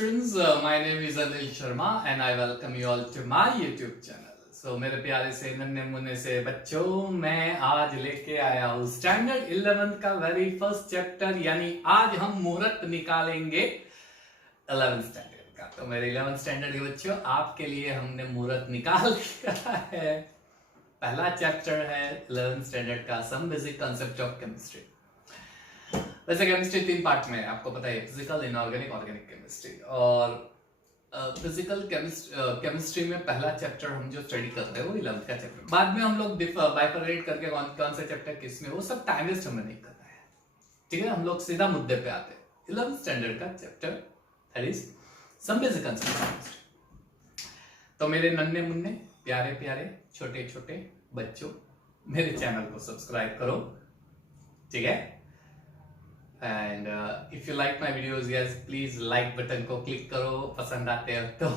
students, my name is Anil Sharma and I welcome you all to my YouTube channel. So मेरे प्यारे से नन्हे मुन्ने से बच्चों, मैं आज लेके आया हूँ स्टैंडर्ड 11th का वेरी फर्स्ट चैप्टर, यानी आज हम मुहूर्त निकालेंगे 11th स्टैंडर्ड का। तो मेरे 11th स्टैंडर्ड के बच्चों, आपके लिए हमने मुहूर्त निकाल लिया है। पहला चैप्टर है 11th स्टैंडर्ड का, some basic concept of chemistry. वैसे केमिस्ट्री 3 पार्ट में है, आपको पता है, फिजिकल, इनऑर्गेनिक, ऑर्गेनिक केमिस्ट्री। और फिजिकल केमिस्ट्री में पहला चैप्टर हम जो स्टडी कर रहे हैं वो 11th का चैप्टर। बाद में हम लोग बाइफरकेट करके कौन सा चैप्टर किस में, वो सब टाइम वेस्ट हमें नहीं करना है, ठीक है। हम लोग सीधा मुद्दे पे आते हैं। 11th स्टैंडर्ड का chapter that is some basic concept of chemistry. तो मेरे नन्हे मुन्ने प्यारे प्यारे छोटे छोटे बच्चों, मेरे चैनल को सब्सक्राइब करो, ठीक है। And if you like my videos, yes please like button को क्लिक करो। पसंद आते हैं तो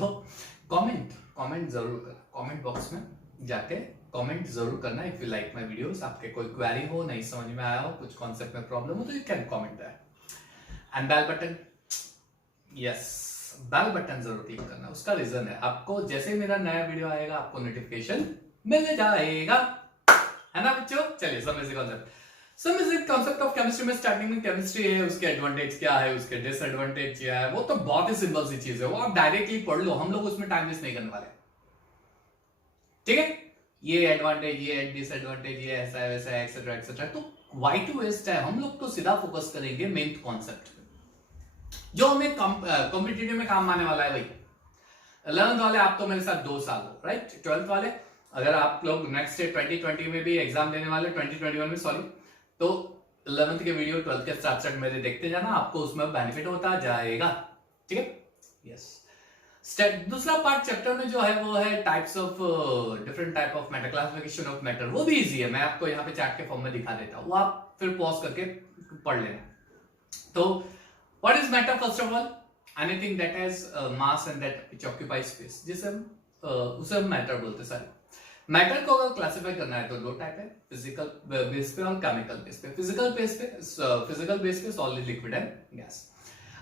कमेंट जरूर करना, कमेंट बॉक्स में जाके कमेंट जरूर करना if you like my videos. आपके कोई क्वेरी हो, नहीं समझ में आया हो, कुछ कॉन्सेप्ट में प्रॉब्लम हो, तो you can comment that. And bell button, yes bell button जरूर क्लिक करना। उसका रीजन है, आपको जैसे मेरा नया वीडियो आएगा आपको नोटिफिकेशन मिल जाएगा, है ना बच्चों। चलिए समझिए concept. Some basic concept of chemistry में स्टार्टिंग में केमिस्ट्री है, उसके एडवांटेज क्या है, उसके डिसएडवांटेज क्या है, वो तो बहुत ही सिंपल सी चीज है, वो आप डायरेक्टली पढ़ लो। हम लोग उसमें टाइम वेस्ट नहीं करने वाले, ठीक है। ये एडवांटेज, ये डिसएडवांटेज, ये ऐसा है वैसा है, एक्सेट्रा एक्सेट्रा, तो व्हाई टू वेस्ट है। हम लोग तो सीधा फोकस करेंगे मेन कॉन्सेप्ट जो हमें कॉम्पिटिटिव में काम आने वाला है। भाई 11th वाले आप तो मेरे साथ 2 साल हो, राइट। 12th वाले अगर आप लोग नेक्स्ट 2020 में भी एग्जाम देने वाले, 2021 में सॉरी, तो 11th के वीडियो 12th के साथ साथ मेरे देखते जाना, आपको उसमें बेनिफिट होता जाएगा, ठीक है। यस, दूसरा पार्ट चैप्टर में जो है वो है types of different type of matter, classification of matter. वो भी इजी है, मैं आपको यहाँ पे चार्ट के फॉर्म में दिखा देता हूँ, वो आप फिर पॉज करके पढ़ लेना। तो what is matter? First of all anything that has mass and that which occupies space, जिसे हम उसे हम मैटर बोलते हैं। सारे मैटर को अगर क्लासिफाई करना है तो 2 टाइप है, फिजिकल बेस पे और केमिकल बेस पे। फिजिकल बेस पे सॉलिड, लिक्विड एंड गैस।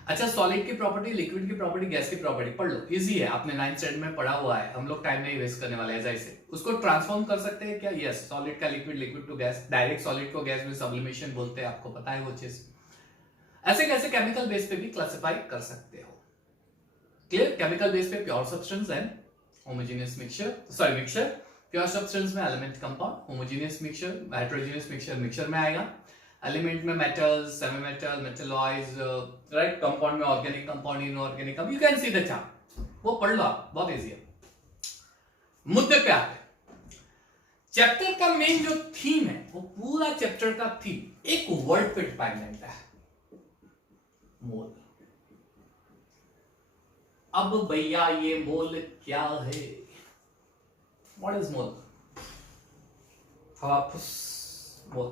अच्छा, सॉलिड की प्रॉपर्टी, लिक्विड की प्रॉपर्टी, गैस की प्रॉपर्टी पढ़ लो, इजी है, आपने 9th स्टैंडर्ड में पढ़ा हुआ है। हम लोग टाइम नहीं वेस्ट करने वाले हैं। ऐसे उसको ट्रांसफॉर्म कर सकते हैं क्या? यस, सॉलिड का liquid, liquid to gas, direct solid को गैस में सब्लिमेशन बोलते हैं, आपको पता है वो चीज। ऐसे कैसे केमिकल बेस पे भी क्लासिफाई कर सकते हो, क्लियर। केमिकल बेस पे pure substance and homogeneous mixture, pure substance में element compound, homogeneous mixture, heterogeneous mixture में आएगा। एलिमेंट में metals, semi metal, metalloids, right. Compound में organic compound, inorganic, you can see the chart, वो पढ़ लो आप, बहुत इजी है। मुद्दे पे आते हैं। चैप्टर का मेन जो थीम है, वो पूरा चैप्टर का थीम एक वर्ड पे डिपेंडेंट है, मोल। अब भैया ये मोल क्या है? What is मोल? मोल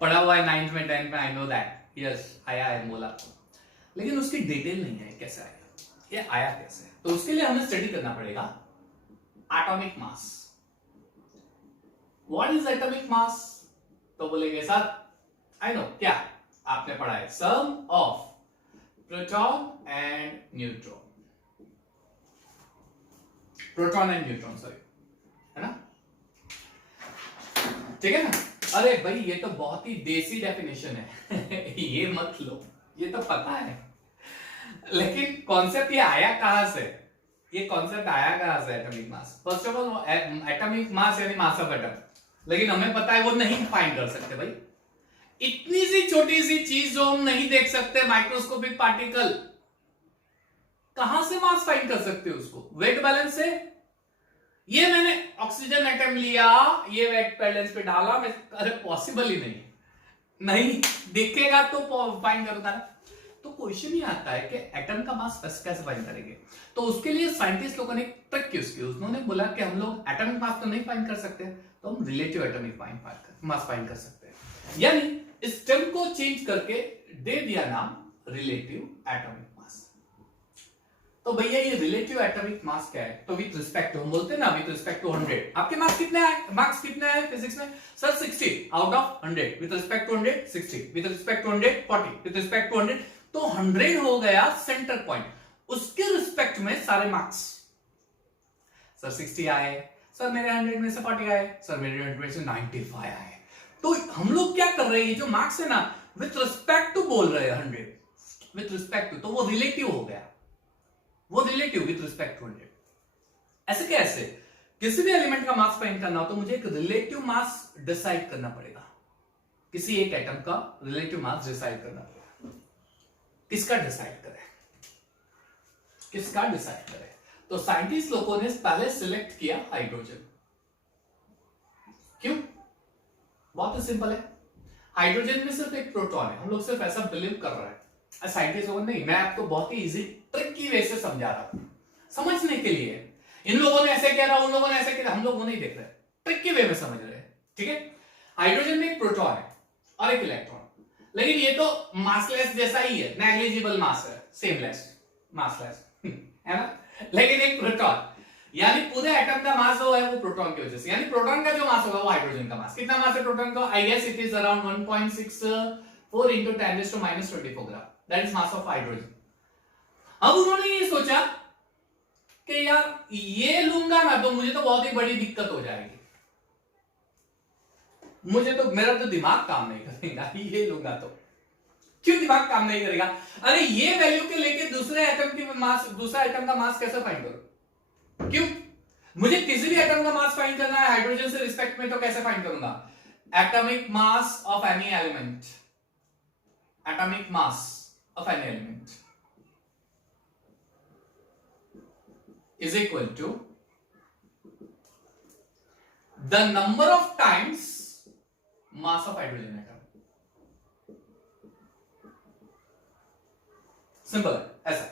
पढ़ा हुआ है 9th में, 10th में, आई नो दैट, यस आया है मोल आपको, लेकिन उसकी डिटेल नहीं है कैसे आया, ये आया कैसे। तो उसके लिए हमें स्टडी करना पड़ेगा atomic mass. What is atomic mass? तो बोलेंगे सर आई नो, क्या आपने पढ़ा है, sum of proton and neutron, proton and neutron, sorry, है ना, ठीक है ना। अरे भाई ये तो बहुत ही देसी डेफिनेशन है ये मत लो, ये तो पता है, लेकिन कॉन्सेप्ट ये आया कहां से? ये कॉन्सेप्ट आया कहां से? Atomic mass. First of all atomic mass यानी मास ऑफ एटम, लेकिन हमें पता है वो नहीं फाइंड कर सकते भाई। इतनी सी छोटी सी चीज जो हम नहीं देख सकते, माइक्रोस्कोपिक पार्टिकल, कहां से मास फाइंड कर सकते हो उसको? वेट बैलेंस से। ये मैंने ऑक्सीजन एटम लिया, ये वेट बैलेंस पे डाला, अरे पॉसिबल ही नहीं दिखेगा तो फाइंड करता है। तो क्वेश्चन ही आता है कि एटम का मास कैसे फाइंड करेंगे। तो उसके लिए साइंटिस्ट लोगों ने एक ट्रिक यूज की, उन्होंने बोला कि हम लोग एटॉमिक मास तो नहीं फाइंड कर सकते, तो हम रिलेटिव एटॉमिक मास फाइंड कर सकते हैं। यानी इस टर्म को चेंज करके दे दिया नाम रिलेटिव एटॉमिक मास। तो भैया ये रिलेटिव एटॉमिक मास क्या है? तो विद रिस्पेक्ट टू, हम बोलते हैं ना विद रिस्पेक्ट टू 100। आपके मार्क्स कितने हैं फिजिक्स में? Sir 60 out of 100। With respect to 100 60, with respect to 100 40, with respect to 100, तो 100 हो गया सेंटर पॉइंट। उसके रिस्पेक्ट में सारे मार्क्स। सर 60 आए, सर मेरे 100 में से 40 आए, सर मेरे 100 में से 95 आए। तो हम लोग क्या कर रहे हैं, ये जो मार्क्स है ना विथ रिस्पेक्ट टू बोल रहे हैं 100 विथ रिस्पेक्ट टू, तो वो रिलेटिव हो गया, वो रिलेटिव विथ रिस्पेक्ट टू 100। ऐसे कैसे, किसी भी एलिमेंट का मास फाइंड करना हो तो मुझे एक रिलेटिव मास डिसाइड करना पड़ेगा, किसी एक एटम का रिलेटिव मास डिसाइड करना पड़ेगा। किसका डिसाइड करें, किसका डिसाइड करें? तो साइंटिस्ट लोगों ने पहले सिलेक्ट किया हाइड्रोजन। क्यों? बहुत ही सिंपल है, हाइड्रोजन में सिर्फ एक प्रोटॉन है, हम लोग सिर्फ ऐसा बिलीव कर रहे हैं। साइंटिस्ट लोगों नहीं, मैं आपको बहुत ही इजी ट्रिकी वे से समझा रहा हूं समझने के लिए। इन लोगों ने ऐसे किया, उन लोगों ने ऐसे किया, हम लोग वो नहीं देख रहे, ट्रिकी वे में समझ रहे हैं। ठीक है, हाइड्रोजन में एक प्रोटॉन है और एक इलेक्ट्रॉन, लेकिन ये तो मासलेस जैसा ही है, नेग्लिजिबल मास है, सेमलेस मासलेस है ना, लेकिन एक प्रोटॉन, यानी पूरे एटम का मास जो है वो प्रोटॉन की वजह से, यानी प्रोटॉन का जो मास होगा वो हाइड्रोजन का मास। कितना मास है प्रोटॉन का? I guess it is around 1.64 into 10⁻24 gram, that is mass of hydrogen. अब उन्होंने ये सोचा कि यार ये लूंगा ना तो मुझे तो बहुत ही बड़ी दिक्कत हो जाएगी, मुझे तो, मेरा तो दिमाग काम नहीं करेगा, ये लूंगा तो। क्यों दिमाग काम नहीं करेगा? अरे ये वैल्यू के लेके दूसरे एटम की मास, दूसरा एटम का मास कैसे फाइंड करूं? क्यों? मुझे किसी भी एटम का मास फाइंड करना है हाइड्रोजन से रिस्पेक्ट में, तो कैसे फाइंड करूंगा? Atomic mass of any element, atomic mass of any element is equal to the number of times mass of hydrogen atom. Simple है ऐसा।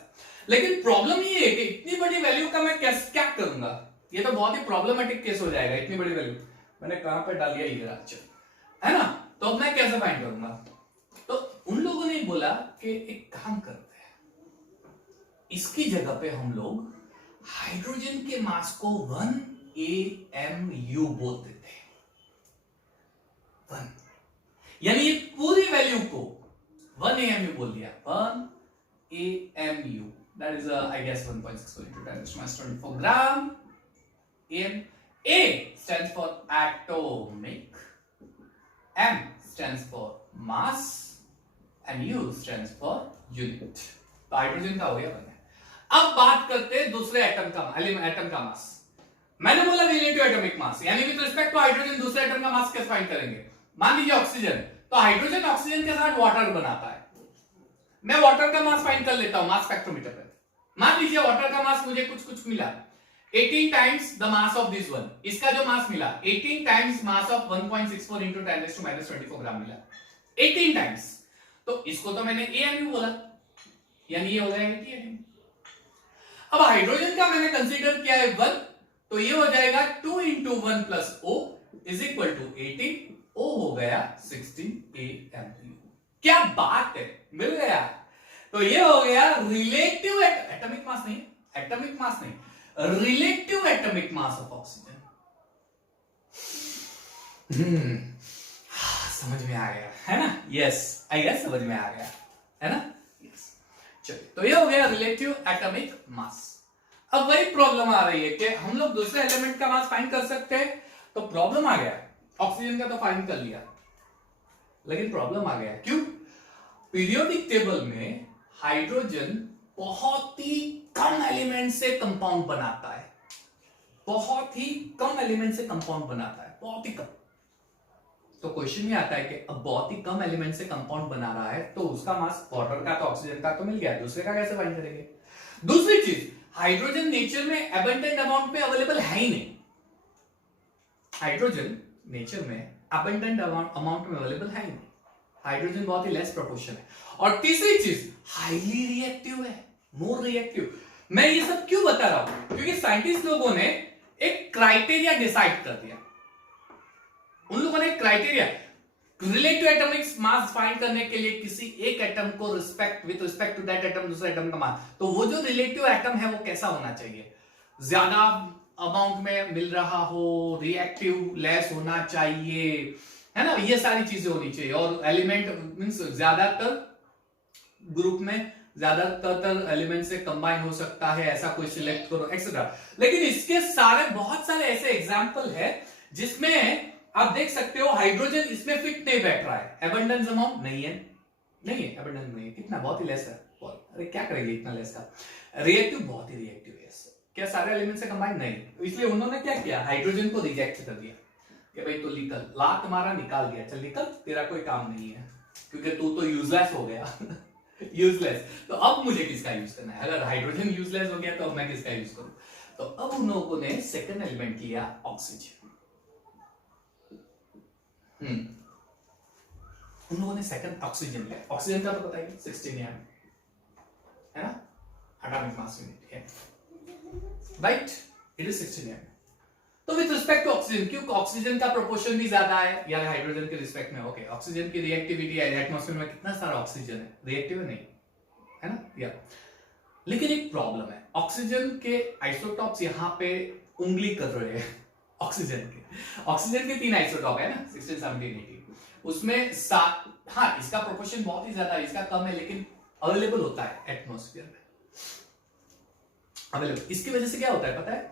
लेकिन प्रॉब्लम ये है कि इतनी बड़ी वैल्यू का मैं क्या करूंगा? ये तो बहुत ही प्रॉब्लमेटिक केस हो जाएगा। इतनी बड़ी वैल्यू मैंने कहां पे डाल दिया, ये राज्य है ना, तो अब मैं कैसे फाइंड करूंगा? तो उन लोगों ने बोला कि एक काम करते हैं, इसकी जगह पे हम लोग हाइड्रोजन के मास को 1 AMU बोल देते हैं। 1, यानी ये पूरी वैल्यू को 1 AMU बोल दिया, 1 AMU, that is I guess 1.64 into 10⁻24 gram. A stands for atomic, M stands for mass and U stands for unit. तो हाइड्रोजन का हो गया बना। अब बात करते हैं दूसरे एटम का मास। मैंने बोला रिलेटिव एटॉमिक मास, यानी विद रिस्पेक्ट टू हाइड्रोजन दूसरे एटम का मास कैसे फाइंड करेंगे? मान लीजिए ऑक्सीजन, तो हाइड्रोजन ऑक्सीजन के साथ वाटर बनाता है, मैं वाटर का मास फाइंड कर लेता हूं मास स्पेक्ट्रोमीटर पे। मान लीजिए वाटर का मास मुझे कुछ मिला 18 times the mass of this one, इसका जो मास मिला 18 टाइम्स मास ऑफ 1.64 into 10⁻24 ग्राम मिला, 18 टाइम्स। तो इसको तो मैंने AMU बोला, यानी ये हो जाएगा AMU। अब हाइड्रोजन का मैंने कंसीडर किया है 1, तो ये हो जाएगा 2 into 1 plus O is equal to 18, O हो गया 16 AMU। क्या बात है, मिल गया। तो ये हो गया रिलेटिव एटॉमिक मास नहीं, एटॉमिक मास नहीं, relative atomic mass of oxygen. समझ में आ गया है ना? यस, आई गेस समझ में आ गया है ना? यस। चलिए, तो ये हो गया रिलेटिव एटॉमिक मास। अब वही प्रॉब्लम आ रही है कि हम लोग दूसरे एलिमेंट का मास फाइंड कर सकते हैं, तो प्रॉब्लम आ गया, ऑक्सीजन का तो फाइंड कर लिया, लेकिन प्रॉब्लम आ गया। क्यों? पीरियोडिक टेबल में हाइड्रोजन बहुत ही कम एलिमेंट से कंपाउंड बनाता है, बहुत ही कम एलिमेंट से कंपाउंड बनाता है, बहुत ही कम। तो क्वेश्चन ये आता है कि अब बहुत ही कम एलिमेंट से कंपाउंड बना रहा है, तो उसका मास वाटर का तो ऑक्सीजन का तो मिल गया, दूसरे का कैसे फाइंड करेंगे? दूसरी चीज, हाइड्रोजन नेचर में एबंडेंट अमाउंट में अवेलेबल है ही नहीं। हाइड्रोजन नेचर में एबंडेंट अमाउंट में अवेलेबल है ही नहीं, हाइड्रोजन बहुत ही लेस प्रोपोर्शन है। और तीसरी चीज, हाईली रिएक्टिव है, मोर रिएक्टिव। मैं ये सब क्यों बता रहा हूं? क्योंकि साइंटिस्ट लोगों ने एक क्राइटेरिया डिसाइड कर दिया। उन लोगों ने criteria relative atomic mass find करने के लिए किसी एक एटम को with respect to that atom दूसरे एटम का मास, तो वो जो रिलेटिव एटम है वो कैसा होना चाहिए? ज्यादा अमाउंट में मिल रहा हो, रिएक्टिव लेस होना चाहिए, है ना, ये सारी चीजें होनी चाहिए। और एलिमेंट मींस ज्यादातर ग्रुप में ज्यादातर एलिमेंट से कंबाइन हो सकता है, ऐसा कोई सिलेक्ट करो एक्सेट्रा। लेकिन इसके सारे बहुत सारे ऐसे एग्जांपल है जिसमें आप देख सकते हो हाइड्रोजन इसमें फिट नहीं बैठ रहा है। एबंडेंस अमाउंट नहीं है, नहीं है, एबंडेंस नहीं है, कितना बहुत ही लेस है। अरे क्या करेंगे इतना लेस का। रिएक्टिव बहुत ही रिएक्टिव है, क्या सारे एलिमेंट से कंबाइन नहीं, तो इसलिए उन्होंने क्या किया, हाइड्रोजन को रिजेक्ट कर दिया कि भाई तो निकल, लात मारा निकाल दिया, चल निकल, तेरा कोई काम नहीं है क्योंकि तू तो यूजलेस हो गया। यूजलेस, तो अब मुझे किसका यूज करना है? अगर हाइड्रोजन यूजलेस हो गया तो अब मैं किसका यूज करूं? तो अब उन लोगों ने सेकंड एलिमेंट लिया ऑक्सीजन। उन लोगों ने सेकंड ऑक्सीजन लिया। ऑक्सीजन का तो पता ही 16 है ना, एटॉमिक मास यूनिट है, राइट, इट इज 16 है। तो विद रिस्पेक्ट टू ऑक्सीजन, क्योंकि ऑक्सीजन का प्रोपोर्शन भी ज्यादा है या हाइड्रोजन के रिस्पेक्ट में। ओके, ऑक्सीजन की रिएक्टिविटी है, एटमॉस्फेयर में कितना सारा ऑक्सीजन है, रिएक्टिव है नहीं, है ना, या। लेकिन एक प्रॉब्लम है, ऑक्सीजन के आइसोटॉप्स यहां पे उंगली कर रहे हैं। ऑक्सीजन के 3 आइसोटॉप है ना, 16, 17, 18, उसमें हाँ इसका प्रोपोर्शन बहुत ही ज्यादा है, इसका कम है, लेकिन अवेलेबल होता है एटमॉस्फेयर में, अवेलेबल। इसकी वजह से क्या होता है पता है,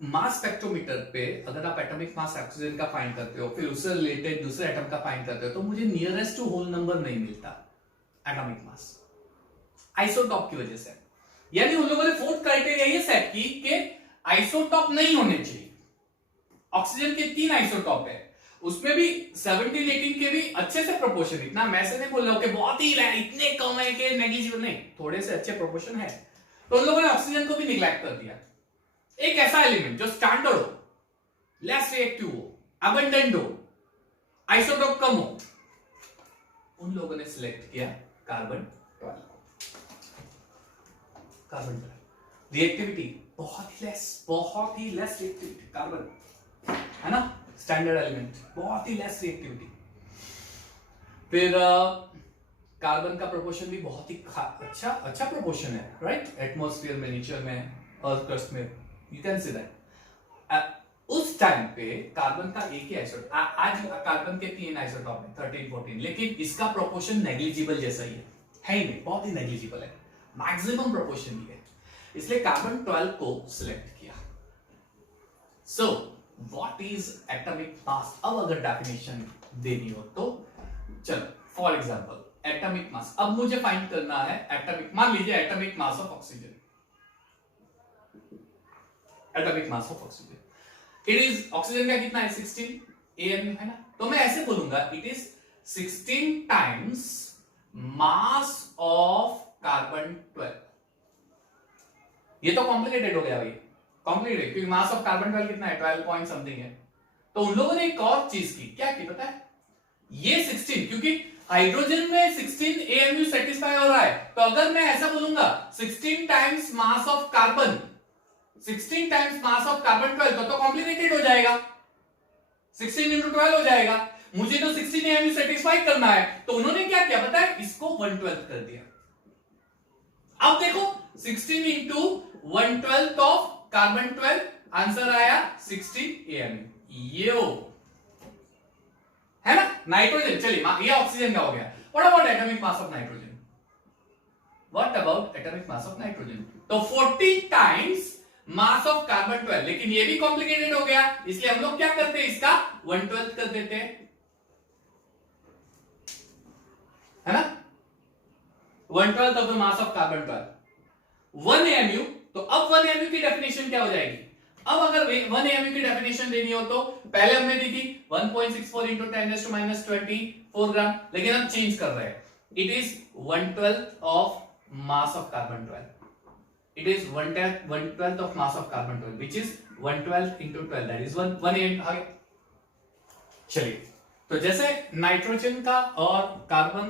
मास स्पेक्ट्रोमीटर पे अगर आप एटॉमिक मास ऑक्सीजन का फाइंड करते हो, फिर उससे रिलेटेड दूसरे एटम का फाइंड करते हो, तो मुझे नियरेस्ट टू होल नंबर नहीं मिलता एटॉमिक मास, आइसोटॉप की वजह से। यानी उन लोगों ने फोर्थ क्राइटेरिया ये सेट की कि आइसोटॉप नहीं होने चाहिए। ऑक्सीजन के 3 आइसोटॉप है, उसमें भी 17, 18 के भी अच्छे से प्रोपोर्शन, इतना मैं से नहीं बोल रहा हूं कि बहुत ही इतने कम है कि नेग्लिजिबल, नहीं, थोड़े से अच्छे प्रोपोर्शन है। तो उन लोगों ने ऑक्सीजन को भी निग्लेक्ट कर दिया। एक ऐसा एलिमेंट जो स्टैंडर्ड हो, लेस रिएक्टिव हो, अबंडेंट हो, आइसोटॉप कम हो, उन लोगों ने सिलेक्ट किया कार्बन 12। कार्बन 12 रिएक्टिविटी बहुत ही लेस रिएक्टिविटी, कार्बन, है ना, स्टैंडर्ड एलिमेंट, बहुत ही लेस रिएक्टिविटी। फिर कार्बन का प्रोपोर्शन भी बहुत ही अच्छा प्रोपोर्शन है, राइट, एटमॉस्फेयर में, नेचर में, अर्थ क्रस्ट में, यू कैन सी दैट। उस टाइम पे कार्बन का एक ही आइसोटॉप, आज कार्बन के 3 आइसोटॉप है, 13, 14, लेकिन इसका प्रोपोर्शन नेग्लिजिबल जैसा ही है ही नहीं, बहुत ही नेग्लिजिबल है, मैक्सिमम प्रोपोर्शन ही है, इसलिए कार्बन 12 को सिलेक्ट किया। सो व्हाट इज एटॉमिक मास? अब अगर डेफिनेशन देनी हो तो चलो, फॉर एग्जांपल एटॉमिक मास, अब मुझे फाइंड करना है एटॉमिक, मान लीजिए atomic mass of oxygen, atomic mass of oxygen, it is, oxygen का कितना है 16 AMU, है ना, तो मैं ऐसे बोलूंगा it is 16 times mass of carbon 12। ये तो कॉम्प्लिकेटेड हो गया भाई, कॉम्प्लिकेटेड, क्योंकि मास ऑफ कार्बन 12 कितना है, 12 पॉइंट समथिंग है। तो उन लोगों ने एक और चीज की, क्या की पता है, ये 16, क्योंकि हाइड्रोजन में 16 AMU सेटिस्फाई हो रहा है, तो अगर मैं ऐसा बोलूंगा 16 times mass of carbon, 16 times mass of carbon 12, तो कॉम्प्लिकेटेड हो जाएगा, 16 इंटू 12 हो जाएगा, मुझे तो 16 AMU सेटिस्फाई करना है, तो उन्होंने क्या किया पता है, इसको 1/12 कर दिया। अब देखो 16 इंटू 1/12 ऑफ कार्बन 12, आंसर आया 16 AMU, ये है ना। नाइट्रोजन, चलिए ये ऑक्सीजन का हो गया। What about atomic mass of nitrogen? What about atomic mass of nitrogen? तो 40 टाइम्स मास ऑफ कार्बन 12, लेकिन ये भी कॉम्प्लिकेटेड हो गया, इसलिए हम लोग क्या करते हैं, इसका 1/12 कर देते हैं, है ना, 1/12 of the mass of carbon 12, 1 AMU। तो अब 1 AMU की डेफिनेशन क्या हो जाएगी? अब अगर 1 AMU की डेफिनेशन देनी हो तो पहले हमने दी थी 1.64 इंटू 10⁻24 ग्राम, लेकिन अब चेंज कर रहे हैं, it is 1/12 of mass of carbon 12, it is 1/12 of mass of carbon 12, which is 1/12 into 12, that is 1 AMU। चलिए, तो जैसे नाइट्रोजन का और कार्बन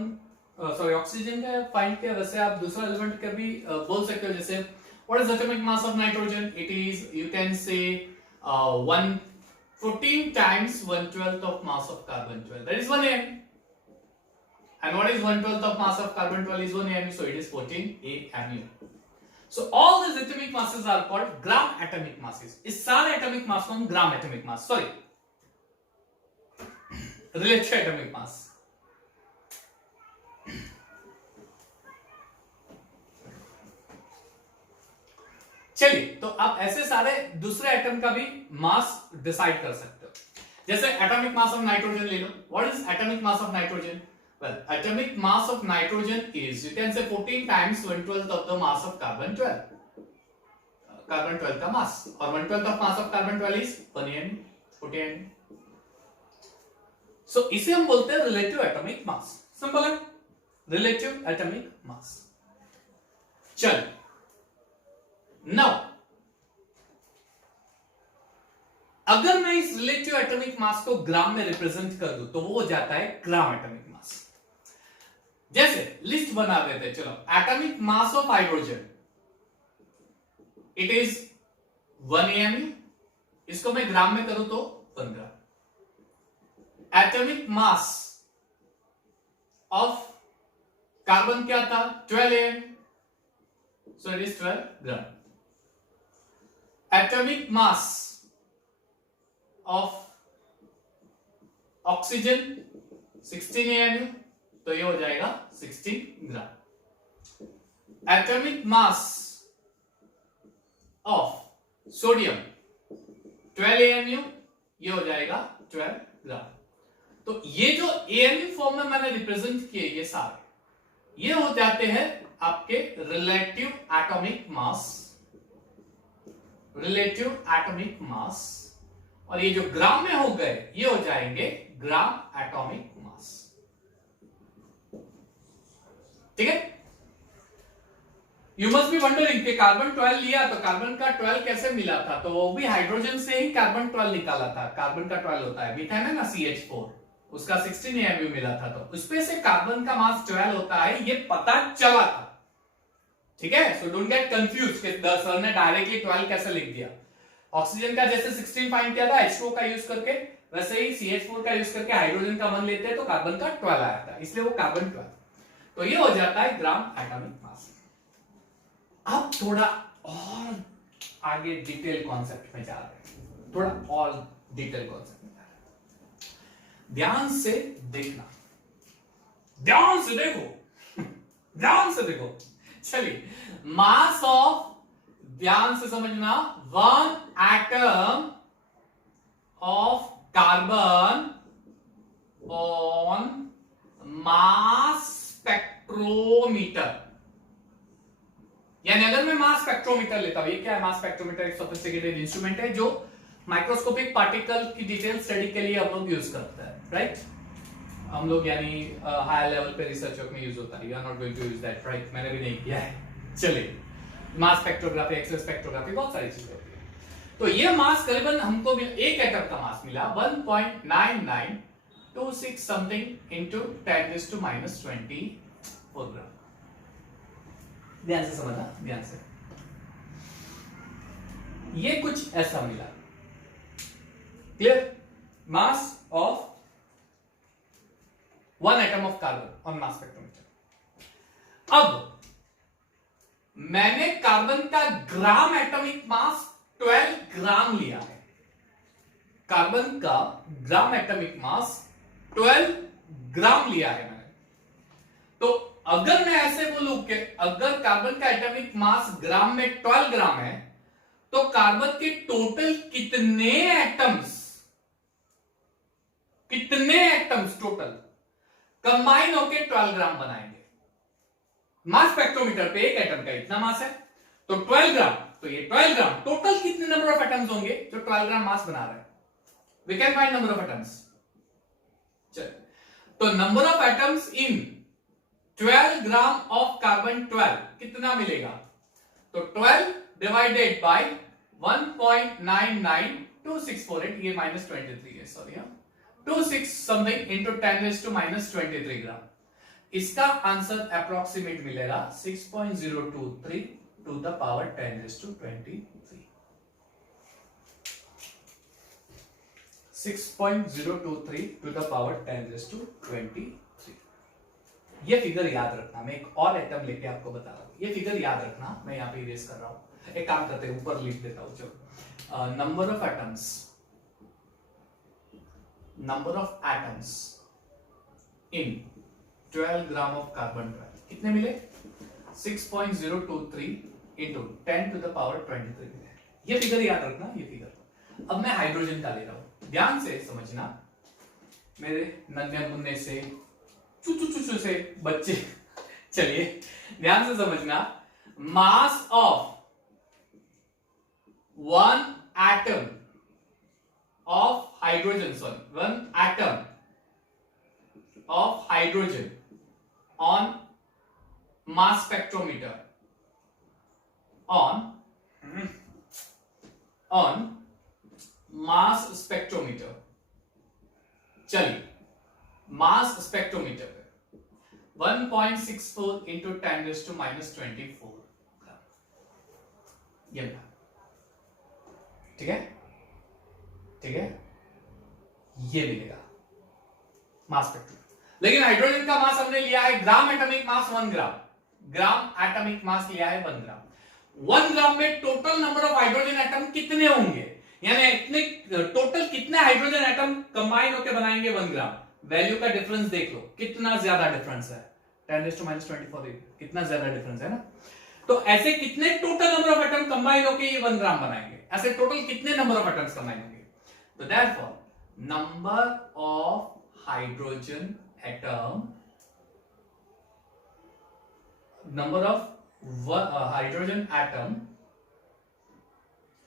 सॉरी ऑक्सीजन का फाइंड किया, वैसे आप दूसरा एलिमेंट का भी बोल सकते हो। जैसे what is atomic mass of nitrogen? It is, you can say 14 times 1/12 of mass of carbon 12, that is 1 AMU। And what is 1/12 of mass of carbon 12 is 1 AMU, so it is 14 AMU। So all these atomic masses are called gram atomic masses। इस सारे atomic mass को हम gram atomic mass, sorry, relative atomic mass। चलिए, तो आप ऐसे सारे दूसरे एटम का भी मास डिसाइड कर सकते हो। जैसे एटॉमिक मास ऑफ नाइट्रोजन ले लो। What is atomic mass of nitrogen? Well, atomic mass of nitrogen is, you can say 14 times 1/12 of the mass of carbon 12। Carbon 12 का मास, और 1/12 of mass of carbon 12 is 1 atm, 40 atm। So इसे हम बोलते हैं relative atomic mass. Simple है, relative atomic mass. चल, now अगर मैं इस रिलेटिव एटॉमिक मास को ग्राम में रिप्रेजेंट कर दूं तो वो हो जाता है ग्राम एटॉमिक मास। जैसे लिस्ट बना देते हैं, चलो। Atomic mass of hydrogen, it is 1 atm, इसको मैं ग्राम में करूं तो 1 gram. Atomic mass of carbon क्या था? 12 atm, so it is 12 gram. Atomic mass of oxygen 16 atm, तो ये हो जाएगा 16 gram. Atomic mass of sodium 12 atm, ये हो जाएगा 12 ग्राम। तो ये जो एएमयू फॉर्म में मैंने रिप्रेजेंट किए, ये सारे ये हो जाते हैं आपके रिलेटिव एटॉमिक मास, रिलेटिव एटॉमिक मास। और ये जो ग्राम में हो गए, ये हो जाएंगे ग्राम एटॉमिक मास। ठीक है? यू मस्ट बी वंडरिंग कि कार्बन 12 लिया तो कार्बन का 12 कैसे मिला था? तो वो भी हाइड्रोजन से ही कार्बन 12 निकाला था। कार्बन का 12 होता है, मीथेन है ना CH4, उसका 16 atm मिला था, तो उसपे से कार्बन का मास 12 होता है, ये पता चला था। ठीक है? सो डोंट गेट कंफ्यूज कि सर ने डायरेक्टली 12 कैसे लिख दिया। ऑक्सीजन का जैसे 16 फाइंड किया था H2O का यूज करके, वैसे ही CH4 का यूज करके हाइड्रोजन का 1 लेते हैं तो कार्बन का 12 आया था, इसलिए वो कार्बन 12। तो ये हो जाता है ग्राम एटॉमिक मास। अब थोड़ा और आगे डिटेल कॉन्सेप्ट में जा रहे हैं, थोड़ा और डिटेल कॉन्सेप्ट में जा रहे हैं। ध्यान से देखना, ध्यान से देखो, ध्यान से देखो। चलिए, मास ऑफ, ध्यान से समझना, 1 atom of carbon on mass spectrometer. यानी अगर मैं मास स्पेक्ट्रोमीटर लेता हूं, ये क्या है? मास स्पेक्ट्रोमीटर एक सोफिस्टिकेटेड इंस्ट्रूमेंट है जो माइक्रोस्कोपिक पार्टिकल की डिटेल स्टडी के लिए हम लोग यूज करते हैं, राइट? हम लोग यानी हाई लेवल पे रिसर्च वर्क में यूज होता है। You are not going to use that, right? मैंने भी नहीं किया है। चलिए, मास स्पेक्ट्रोग्राफी, एक्स-रे स्पेक्ट्रोग्राफी, बहुत सारी चीजें होती है। तो ये मास करीबन हमको एक एटम का मास मिला 1.9926 समथिंग इंटू 10⁻⁻24 ग्राम। ध्यान से समझना, ध्यान से। ये कुछ ऐसा मिला। Clear? Mass of 1 atom of carbon on mass spectrometer. अब मैंने कार्बन का ग्राम एटॉमिक मास 12 ग्राम लिया है। कार्बन का ग्राम एटॉमिक मास 12 ग्राम लिया है मैंने। तो अगर मैं ऐसे बोलूं कि अगर कार्बन का एटॉमिक मास ग्राम में 12 ग्राम है, तो कार्बन के टोटल कितने एटम्स टोटल कंबाइन होकर 12 ग्राम बनाएंगे? मास स्पेक्ट्रोमीटर पे एक एटम का इतना मास है, तो 12 ग्राम, तो ये 12 ग्राम टोटल कितने नंबर ऑफ एटम्स होंगे जो 12 ग्राम मास बना रहे हैं? We can find number of atoms. चल, तो number of atoms in 12 gram of carbon 12 कितना मिलेगा? तो 12 डिवाइडेड बाय 1.99264, ये -23 है, सॉरी, 26 समथिंग इंटू 10⁻⁻23 ग्राम। इसका आंसर अप्रोक्सीमेट मिलेगा 6.023 to the power 10⁻23। 6.023 to the power 10⁻23। ये फिगर याद रखना। मैं एक और एटम लेके आपको बता रहा हूं, ये फिगर याद रखना। मैं यहां पे इरेज कर रहा हूं। एक काम करते हैं, ऊपर लिख देता हूं। चलो, number of atoms in 12 gram of carbon 12 कितने मिले? 6.023 इंटू 10 टू द पावर 23 है। ये फिगर याद रखना, ये फिगर। अब मैं हाइड्रोजन का ले रहा हूं, ध्यान से समझना मेरे नन्हे मुन्ने से चुचू चुचू से बच्चे। चलिए ध्यान से समझना, mass of one atom of hydrogen, sorry, one atom of hydrogen on mass spectrometer on mass spectrometer। चलिए मास स्पेक्ट्रोमीटर पे 1.64 इंटू 10⁻⁻²4 ये ठीक है, ठीक है, ये मिलेगा मास स्पेक्ट्रम। लेकिन हाइड्रोजन का मास हमने लिया है ग्राम एटॉमिक मास 1 ग्राम, ग्राम एटॉमिक मास लिया है 1 ग्राम। 1 ग्राम में total number of hydrogen atom कितने होंगे, यानी इतने टोटल कितने हाइड्रोजन एटम कंबाइन होकर बनाएंगे 1 ग्राम। वैल्यू का डिफरेंस देख लो कितना ज्यादा डिफरेंस है, 10⁻⁻24 कितना ज्यादा डिफरेंस है ना। तो ऐसे कितने total number of atom combine होकर ये 1 ग्राम बनाएंगे, ऐसे टोटल कितने नंबर ऑफ एटम्स कंबाइन होंगे। So therefore, number of hydrogen atom, number of hydrogen atom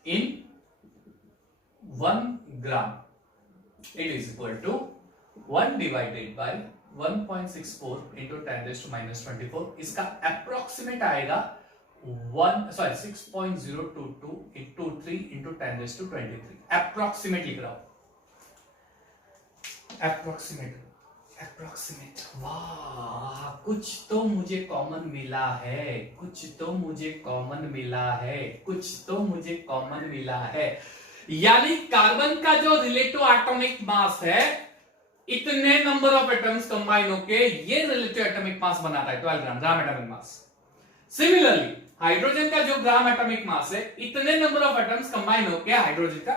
in 1 gram, it is equal to 1 divided by 1.64 into 10⁻⁻24। इसका approximate आएगा 6.022 into 3 into 10⁻23। अप्रोक्सीमेट लिख रहा हूं, अप्रोक्सीमेट। वाह, कुछ तो मुझे कॉमन मिला है, कुछ तो मुझे कॉमन मिला है, कुछ तो मुझे कॉमन मिला है। यानी कार्बन का जो रिलेटिव एटॉमिक मास है, इतने नंबर ऑफ एटम्स कंबाइन होके ये रिलेटिव एटॉमिक मास बनाता है 12 gram, gram atomic mass. Similarly hydrogen का जो ग्राम एटॉमिक मास है, इतने नंबर ऑफ एटम्स कंबाइन होके हाइड्रोजन का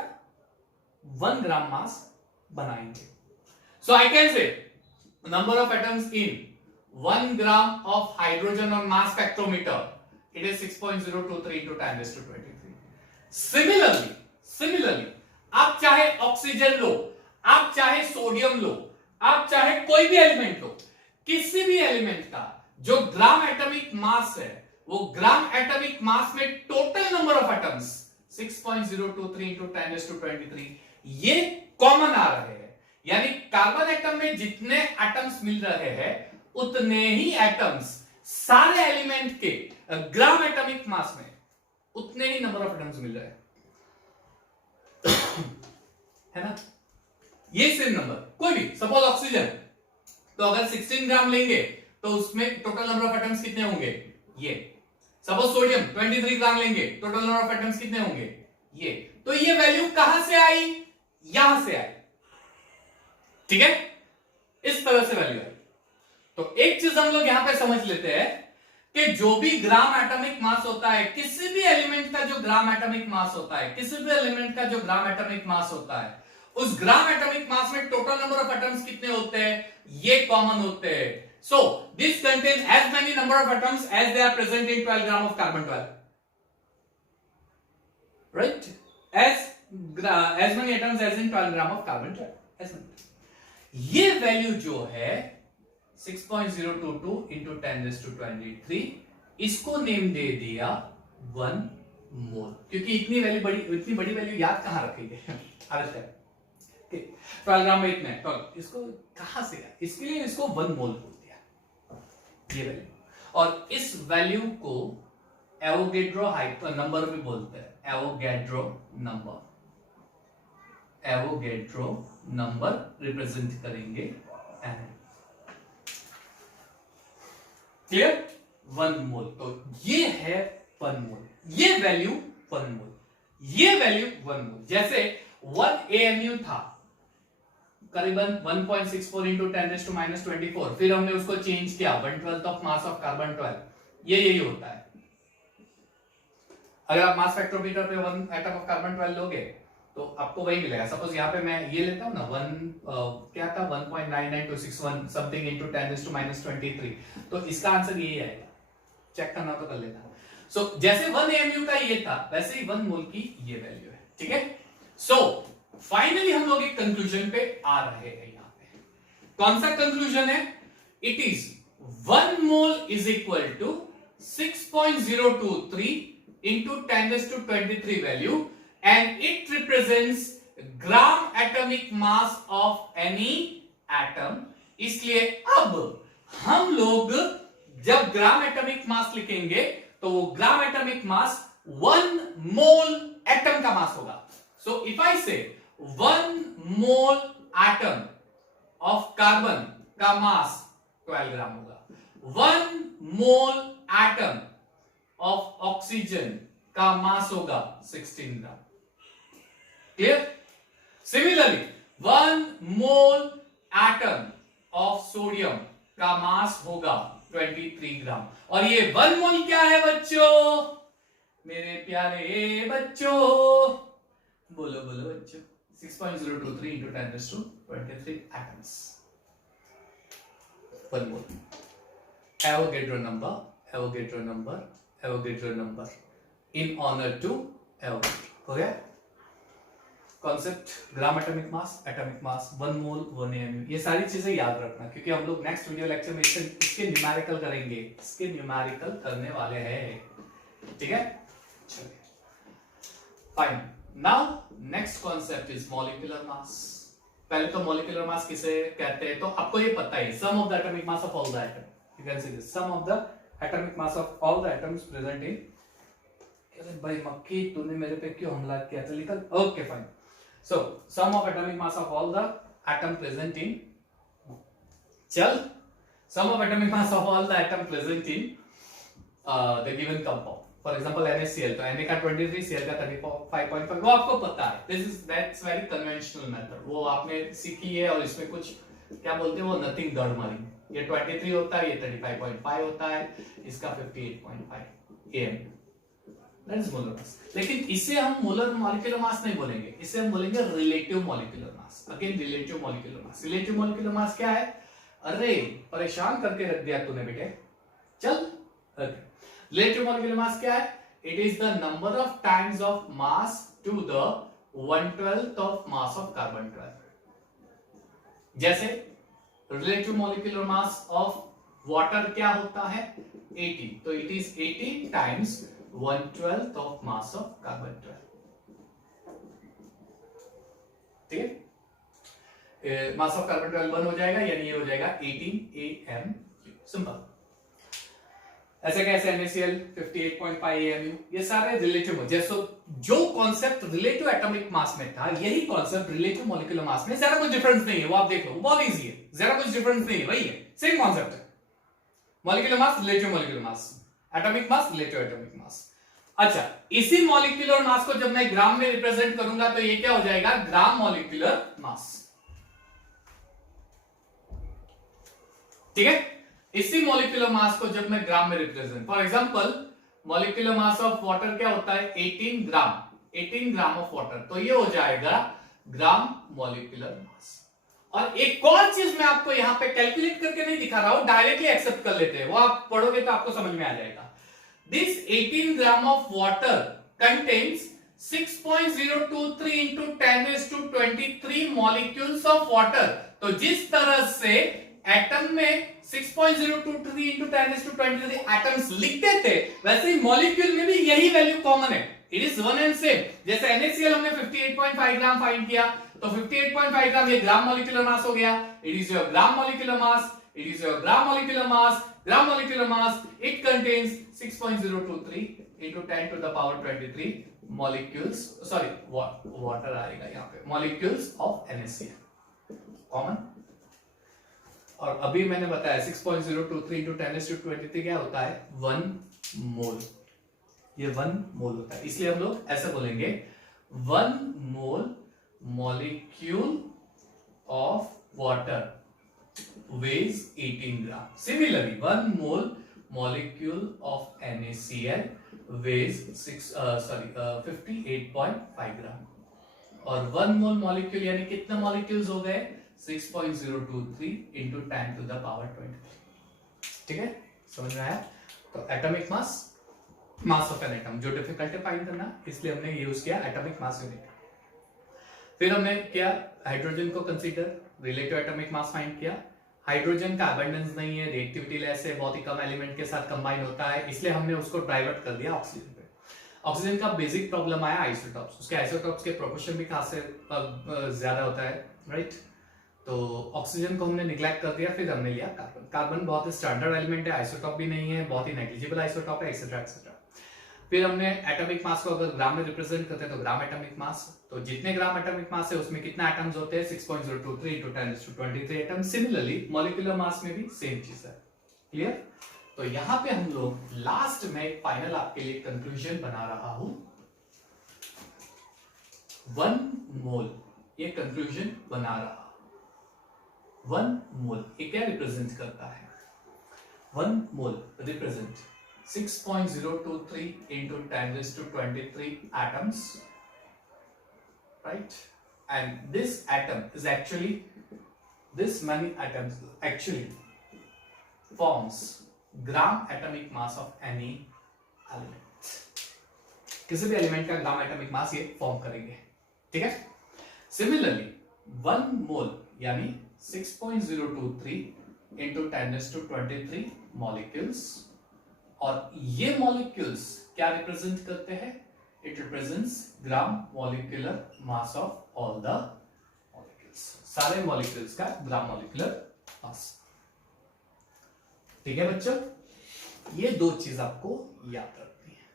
1 ग्राम मास बनाएंगे। So I can say number of atoms in 1 gram of hydrogen on mass spectrometer, it is 6.023 into 10⁻23। Similarly आप चाहे oxygen लो, आप चाहे सोडियम लो, आप चाहे कोई भी एलिमेंट लो, किसी भी एलिमेंट का जो ग्राम एटॉमिक मास है, वो ग्राम एटॉमिक मास में total number of atoms 6.023 into 10⁻23 ये कॉमन आ रहे हैं। यानी कार्बन एटम में जितने एटम्स मिल रहे हैं, उतने ही एटम्स सारे एलिमेंट के ग्राम एटॉमिक मास में उतने ही नंबर ऑफ एटम्स मिल रहे हैं, है ना। ये सेम नंबर कोई भी, सपोज ऑक्सीजन, तो अगर 16 ग्राम लेंगे तो उसमें टोटल नंबर ऑफ एटम्स कितने होंगे, ये। सपोज सोडियम 23 ग्राम लेंगे, टोटल नंबर ऑफ एटम्स कितने होंगे, ये। तो ये वैल्यू कहां से आई, यहां से आई, ठीक है, इस तरह से वैल्यू आई। तो एक चीज हम लोग यहां पे समझ लेते हैं कि जो भी ग्राम एटॉमिक मास होता है, किसी भी एलिमेंट का जो ग्राम एटॉमिक मास होता है, किसी भी एलिमेंट का जो ग्राम एटॉमिक मास होता है, उस ग्राम एटॉमिक मास में टोटल नंबर ऑफ एटम्स कितने होते हैं, ये कॉमन होते हैं। So this contain as many number of atoms as they are present in 12 gram of carbon 12, right? As many atoms as in 12 gram of carbon 12, as many। ये value जो है 6.022 into 10⁻23, इसको नेम दे दिया 1 मोल, क्योंकि इतनी बड़ी वैल्यू याद कहां रखेंगे आदत 12 ग्राम में इतने, तो इसको कहां से, इसके लिए इसको 1 मोल बोल दिया ये वैल्यू। और इस वैल्यू को एवोगैड्रो नंबर भी बोलते हैं, एवोगैड्रो नंबर रिप्रेजेंट करेंगे एन। क्लियर, 1 मोल। तो ये है 1 मोल, ये वैल्यू 1 मोल, ये वैल्यू 1 मोल। जैसे 1 AMU था करीबन 1.64 into 10⁻⁻24, फिर हमने उसको चेंज किया 1/12 ऑफ मास ऑफ कार्बन 12, ये यही होता है। अगर आप मास स्पेक्ट्रोमीटर पे 1 एटम ऑफ कार्बन 12 लोगे तो आपको वही मिलेगा। सपोज यहाँ पे मैं ये लेता हूँ ना, क्या था 1.99261 समथिंग into 10⁻⁻23, तो इसका आंसर यही आएगा, चेक करना तो कर लेना। सो जैसे 1 AMU का ये था वैसे ही 1 मोल की ये वैल्यू है, ठीक है। सो फाइनली हम लोग एक कंक्लूजन पे आ रहे हैं यहां पे। कौन सा कंक्लूजन है? It is 1 mole is equal to 6.023 into 10⁻23 value and it represents gram atomic mass of any atom। इसलिए अब हम लोग जब ग्राम एटॉमिक मास लिखेंगे तो वो ग्राम एटॉमिक मास 1 मोल एटम का मास होगा। सो इफ आई से 1 मोल एटम ऑफ कार्बन का मास 12 ग्राम होगा, 1 मोल एटम ऑफ ऑक्सीजन का मास होगा 16 gram. Clear? Similarly 1 mole atom of sodium का मास होगा 23 ग्राम। और ये 1 मोल क्या है बच्चों? मेरे प्यारे बच्चों, बोलो बोलो बच्चों, 6.023 into 10⁻23 atoms। 1 mole. Avogadro number, Avogadro number, Avogadro number in honor to Avogadro। हो गया कॉन्सेप्ट? ग्राम एटॉमिक मास 1 मोल 1 AMU। ये सारी चीजें याद रखना क्योंकि हम लोग नेक्स्ट वीडियो लेक्चर में इसके न्यूमेरिकल करेंगे, इसके न्यूमेरिकल करने वाले हैं, ठीक है। चलिए fine. Now next concept is molecular mass. पहले तो मॉलिक्यूलर मास किसे कहते हैं तो आपको ये पता है, sum of the atomic mass of all the atom. You can see this, sum of the atomic mass of all the atoms present in. अरे भाई मक्की, तूने मेरे पे क्यों हमला किया? चल निकल। Okay fine. So, sum of atomic mass of all the atom present in, sum of atomic mass of all the atom present in the given compound. For example, NaCl, तो Na का 23, Cl का 35.5, वो आपको पता है। That's very conventional method। वो आपने सीखी है और इसमें कुछ क्या बोलते हैं वो nothing गड़बड़ी। ये 23 होता है, ये 35.5 होता है, इसका 58.5 AMU। Molar mass. लेकिन इसे हम मोलर मॉलिक्यूलर मास नहीं बोलेंगे, इसे हम बोलेंगे रिलेटिव मॉलिक्यूलर मास। अगेन रिलेटिव मॉलिक्यूलर मास। रिलेटिव मॉलिक्यूलर मास क्या है? अरे परेशान करके रख दिया तूने बेटे, चल। रिलेटिव मॉलिक्यूलर मास क्या है? It is the number of times of mass to the 1/12 of mass of carbon 12। जैसे relative molecular mass of water क्या होता है? 80, तो it is 80 times 1/12 of mass of carbon 12। ठीक है, मास ऑफ कार्बन 12 1 हो जाएगा, यानी ये हो जाएगा 18 AMU। सिंपल। ऐसे कैसे NaCl 58.5 AMU। ये सारे रिलेटिव, जैसे जो कॉन्सेप्ट रिलेटिव एटॉमिक मास में था यही कॉन्सेप्ट रिलेटिव मॉलिक्यूलर मास में, जरा कुछ डिफरेंस नहीं है, वो आप देख लो, बहुत इजी है, जरा कुछ डिफरेंस नहीं है, वही है, सेम कॉन्सेप्ट है। मॉलिक्यूलर मास रिलेटिव मॉलिक्यूलर मास, एटॉमिक मास रिलेटिव एटॉमिक मास। अच्छा, इसी मॉलिक्यूलर मास को जब मैं ग्राम में रिप्रेजेंट करूंगा तो ये क्या हो जाएगा? Gram molecular mass. ठीक है, इसी मॉलिक्यूलर मास को जब मैं ग्राम में represent, for example molecular mass of water क्या होता है? 18 ग्राम, 18 ग्राम ऑफ वाटर, तो ये हो जाएगा ग्राम मॉलिक्यूलर मास। और एक और चीज मैं आपको यहां पे कैलकुलेट करके नहीं दिखा रहा हूं, डायरेक्टली एक्सेप्ट कर लेते हैं, वो आप पढ़ोगे तो आपको समझ में आ जाएगा। This 18 gram of water contains 6.023 into 10⁻23 molecules of water। तो जिस तरह से एटम में 6.023 into 10⁻23 एटम्स लिखते थे, वैसे ही मॉलिक्यूल में भी यही वैल्यू कॉमन है। It is one and same. जैसे NaCl हमने 58.5 ग्राम फाइंड किया, तो 58.5 ग्राम ये ग्राम मॉलिक्यूलर मास हो गया। It is your gram molecular mass, it is your gram molecular mass, gram molecular mass, it contains 6.023 into 10⁻23 molecules, sorry water आएगा यहाँ पे, molecules of NaCl कॉमन। और अभी मैंने बताया 6.023 into 10⁻23 क्या होता है? 1 मोल। ये 1 मोल होता है, इसलिए हम लोग ऐसे बोलेंगे 1 मोल molecule of water weighs 18 gram। Similarly, 1 mole molecule of NaCl weighs 58.5 gram। और 1 मोल मॉलिक्यूल यानी कितने मॉलिक्यूल्स हो गए? 6.023 into 10⁻23। ठीक है, समझ में आया? तो atomic mass mass of an atom, जो डिफिकल्ट है फाइंड करना, इसलिए हमने यूज किया एटॉमिक मास यूनिट। फिर हमने क्या हाइड्रोजन को consider, relative atomic mass find किया। हाइड्रोजन का अबंडेंस नहीं है, रिएक्टिविटी लेस है, बहुत ही कम एलिमेंट के साथ कंबाइन होता है, इसलिए हमने उसको डाइवर्ट कर दिया ऑक्सीजन पे। ऑक्सीजन का बेसिक प्रॉब्लम आया आइसोटॉप्स, उसके आइसोटॉप्स के प्रोपोर्शन भी खासे ज्यादा होता है, राइट। तो ऑक्सीजन को हमने निग्लेक्ट कर दिया। फिर हमने लिया कार्बन। कार्बन बहुत ही स्टैंडर्ड एलिमेंट है, आइसोटॉप भी नहीं है, बहुत ही नेग्लिजिबल आइसोटॉप है, एक्सेट्रा एक्सेट्रा। फिर हमने एटॉमिक मास को अगर ग्राम में रिप्रेजेंट करते हैं तो ग्राम एटॉमिक मास, तो जितने ग्राम एटॉमिक मास है उसमें कितना एटम्स होते हैं, 6.023 into 10⁻23 atom. Similarly molecular mass में भी सेम चीज है, क्लियर। तो यहां पे हम लोग लास्ट में एक फाइनल आपके लिए कंक्लूजन बना रहा हूं, 1 मोल, ये कंक्लूजन बना रहा, 1 मोल ये क्या रिप्रेजेंट करता है, 1 मोल represent 6.023 into 10⁻23 atoms, right? And this atom is actually, this many atoms actually forms gram atomic mass of any element. किसी भी एलिमेंट का ग्राम एटॉमिक मास ये फॉर्म करेंगे, ठीक है। सिमिलरली 1 मोल यानी 6.023 into 10⁻23 मॉलिक्यूल्स, और ये मॉलिक्यूल्स क्या रिप्रेजेंट करते हैं, it represents gram molecular mass of all the molecules, सारे मॉलिक्यूल्स का ग्राम मॉलिक्यूलर मास, ठीक है बच्चों। ये दो चीज आपको याद रखनी है,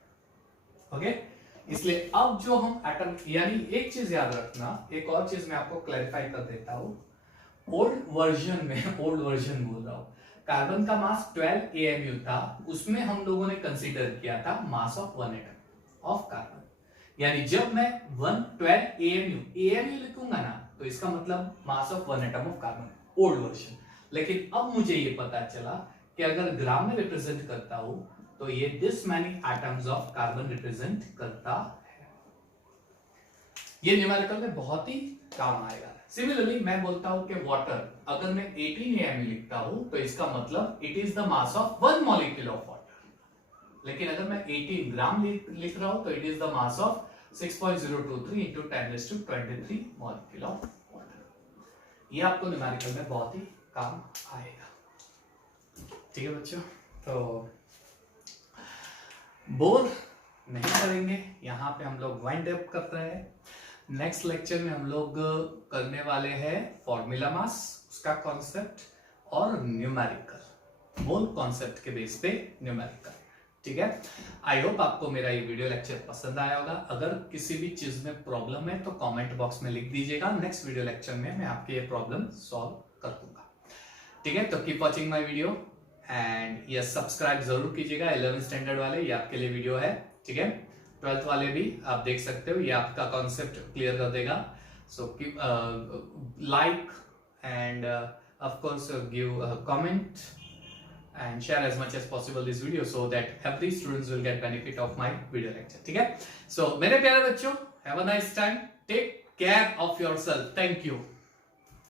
ओके। इसलिए अब जो हम एटम, यानी एक चीज याद रखना, एक और चीज मैं आपको क्लैरिफाई कर देता हूं। ओल्ड वर्जन में, ओल्ड वर्जन बोल रहा हूं, कार्बन का मास 12 AMU था, उसमें हम लोगों ने कंसीडर किया था mass of 1 atom of carbon. यानी जब मैं 12 AMU लिखूंगा ना, तो इसका मतलब mass of 1 atom of carbon, old version. लेकिन अब मुझे ये पता चला कि अगर ग्राम में रिप्रेजेंट करता हूं तो ये this many atoms of carbon represent करता है। ये न्यूमेरिकल में बहुत ही काम आएगा। सिमिलरली मैं बोलता हूं कि वाटर, अगर मैं 18 AMU लिखता हूं तो इसका मतलब it is the mass of 1 molecule of water. लेकिन अगर मैं 18 ग्राम लिख रहा हूं तो it is the mass of 6.023 into 10⁻23 molecule of water. ये आपको न्यूमेरिकल में बहुत ही काम आएगा, ठीक है बच्चों। तो बोर नहीं करेंगे, यहाँ पे हम लोग वाइंड अप कर रहे हैं। नेक्स्ट लेक्चर में हम लोग करने वाले हैं फॉर्मूला मास, उसका कॉन्सेप्ट, और न्यूमेरिकल, मोल कॉन्सेप्ट के बेस पे न्यूमेरिकल, ठीक है। आई होप आपको मेरा ये वीडियो लेक्चर पसंद आया होगा। अगर किसी भी चीज में प्रॉब्लम है तो कमेंट बॉक्स में लिख दीजिएगा, नेक्स्ट वीडियो लेक्चर में मैं आपके ये प्रॉब्लम सॉल्व कर दूंगा, ठीक है। तो keep watching my video and ये सब्सक्राइब जरूर कीजिएगा। 11th स्टैंडर्ड वाले ये आपके लिए वीडियो है, ठीक है। 12th वाले भी आप देख सकते हो, ये आपका कॉन्सेप्ट क्लियर कर देगा। So keep like end of course give comment and share as much as possible this video so that every students will get benefit of my video lecture, ठीक है। So मेरे प्यारे बच्चों, have a nice time, take care of yourself, thank you।